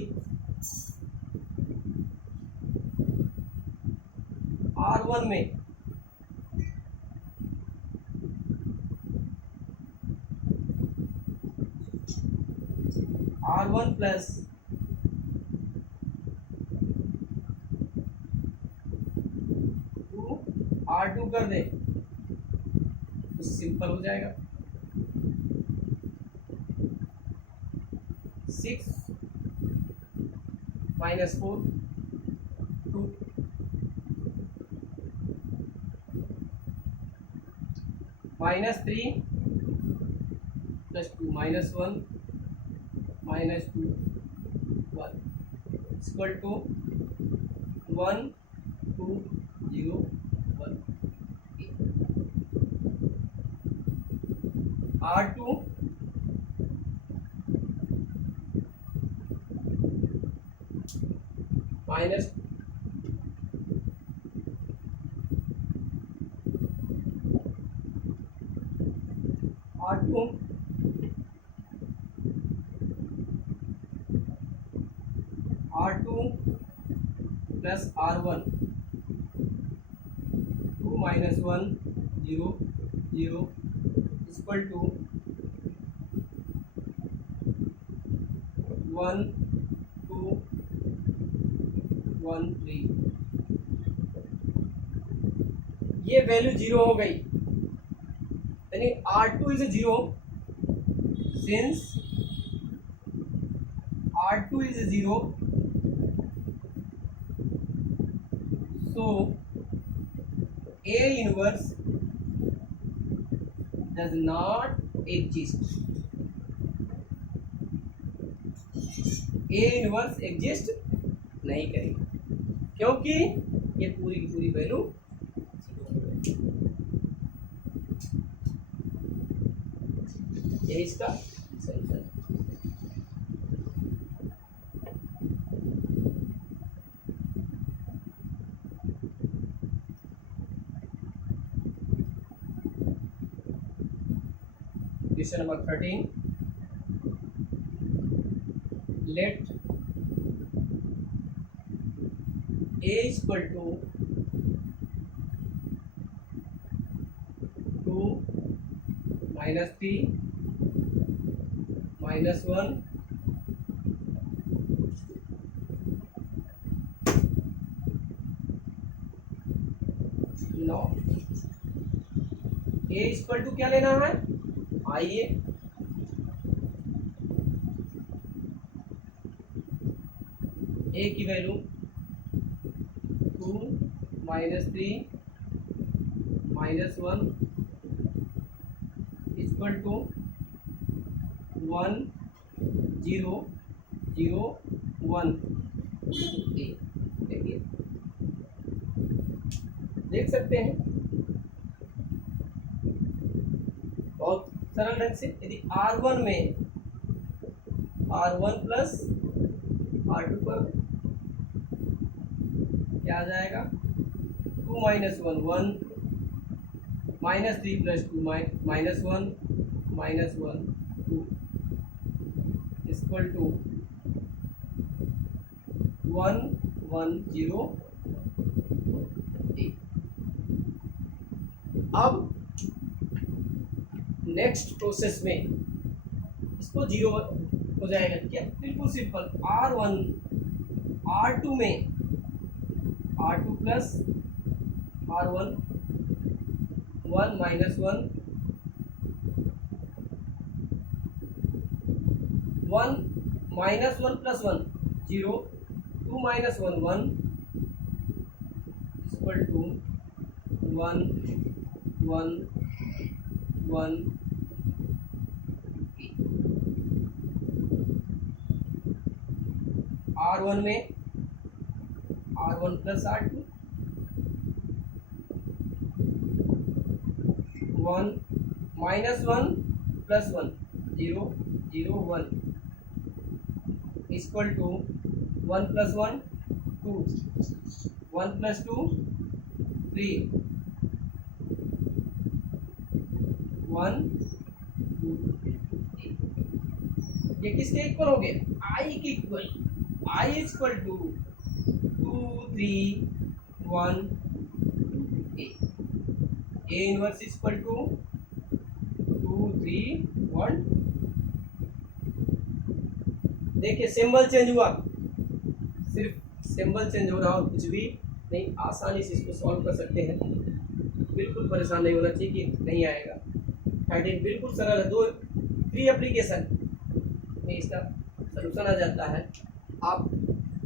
R1 में R1 प्लस R2 कर दे तो सिंपल हो जाएगा। 6 -4 2 -3 +2 -1 -2 1 equal to 1 2 0 1। R2 minus R2 plus R1 2 -1 0 0 equal to 1 2 1 3। ये वैल्यू 0 हो गई, यानी R2 is 0 since R2 is 0, so A inverse does not exist। A inverse exist नहीं करेगी क्योंकि ये पूरी की पूरी वैल्यू ये इसका solution. Question number 13, let A equal to 2 -3 -1 9। A equal to क्या लेना है? आइए A की वैल्यू 2 -3 -1 इक्वल टू 1 0 0 1। देखिए देख सकते हैं बहुत सरल ढंग से। यदि R1 में R1 प्लस R2 पर क्या आ जाएगा? 2 -1 1 -3 + 2 -1 -1 2 इक्वल टू 1 1 0 8। अब नेक्स्ट प्रोसेस में इसको 0 हो जाएगा। क्या? बिल्कुल सिंपल। R1 R2 में R2 plus R1 1 minus 1 1 minus 1 plus 1 0 2 minus 1 1 equal to 1 1 1 R1 में R1 plus R2 1 minus 1 plus 1 0 0 1 equal to 1 plus 1 2 1 plus 2 3 1 2 ये किसके इक्वल हो गए? I के equal. I equal to 2 3 1 A। A inverse equal to 2 3 1। देखिए symbol change हुआ, सिर्फ symbol change हो रहा और कुछ भी नहीं। आसानी से इसको सॉल्व कर सकते हैं, बिल्कुल परेशान नहीं होना चाहिए कि नहीं आएगा। हेडिंग बिल्कुल सरल है, 3 एप्लीकेशन में इसका सलूशन आ जाता है। आप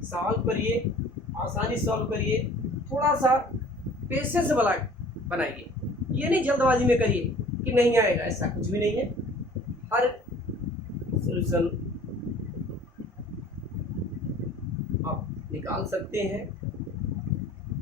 सॉल्व करिए, आसानी सॉल्व करिए, थोड़ा सा पेशेंस बनाइए। ये नहीं जल्दबाजी में करिए कि नहीं आएगा, ऐसा कुछ भी नहीं है। हर सलूशन आप निकाल सकते हैं।